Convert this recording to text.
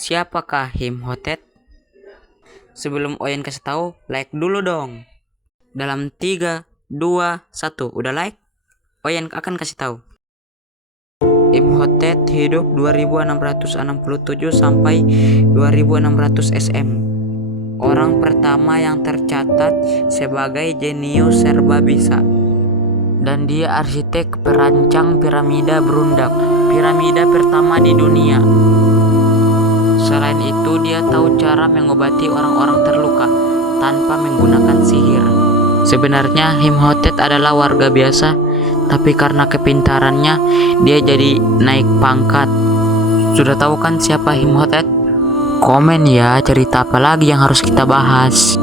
Siapakah Imhotep? Sebelum Oyen kasih tahu, like dulu dong. Dalam 3, 2, 1, udah like? Oyen akan kasih tahu. Imhotep hidup 2667 sampai 2600 SM. Orang pertama yang tercatat sebagai jenius serba bisa. Dan dia arsitek perancang piramida Berundak, piramida pertama di dunia. Selain itu, dia tahu cara mengobati orang-orang terluka tanpa menggunakan sihir. Sebenarnya Imhotep adalah warga biasa, tapi karena kepintarannya dia jadi naik pangkat. Sudah tahu kan siapa Imhotep? Komen ya, cerita apa lagi yang harus kita bahas.